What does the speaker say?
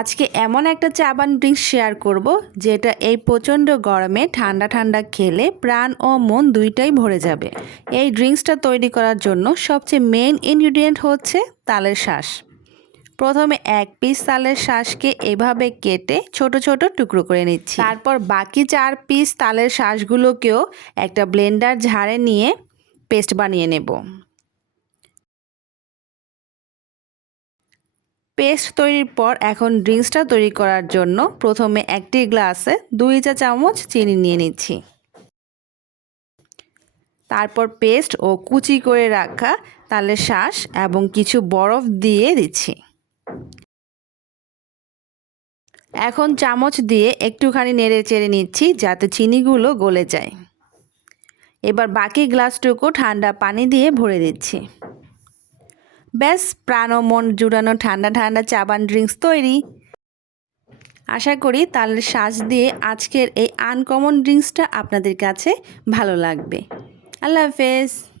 আজকে এমন একটা চা বান ড্রিঙ্কস শেয়ার করব যেটা এই প্রচণ্ড গরমে ঠান্ডা ঠান্ডা খেলে প্রাণ ও মন দুইটাই ভরে যাবে এই ড্রিঙ্কসটা তৈরি করার জন্য সবচেয়ে মেন ইনগ্রিডিয়েন্ট হচ্ছে তালের শাঁস প্রথমে এক পিস তালের শাঁসকে এভাবে কেটে ছোট ছোট টুকরো করে নিচ্ছি তারপর বাকি চার পিস তালের শাঁসগুলোকেও একটা ব্লেন্ডার ঝাড়ে নিয়ে পেস্ট বানিয়ে নেব পেস্ট তৈরির পর এখন ড্রিঙ্কসটা তৈরি করার জন্য প্রথমে একটি গ্লাসে দুই চা চামচ চিনি নিয়ে নিচ্ছি তারপর পেস্ট ও কুচি করে রাখা তালে শাঁস এবং কিছু বরফ দিয়ে দিচ্ছি এখন চামচ দিয়ে একটুখানি নেড়ে চেড়ে নিচ্ছি যাতে চিনিগুলো গলে যায় এবার বাকি গ্লাসটুকু ঠান্ডা পানি দিয়ে ভরে দিচ্ছি ব্যাস প্রাণ ও মন জুড়ানো ঠান্ডা ঠান্ডা চাবান ড্রিঙ্কস তৈরি আশা করি তালের শ্বাস দিয়ে আজকের এই আনকমন ড্রিঙ্কসটা আপনাদের কাছে ভালো লাগবে আল্লাহ হাফেজ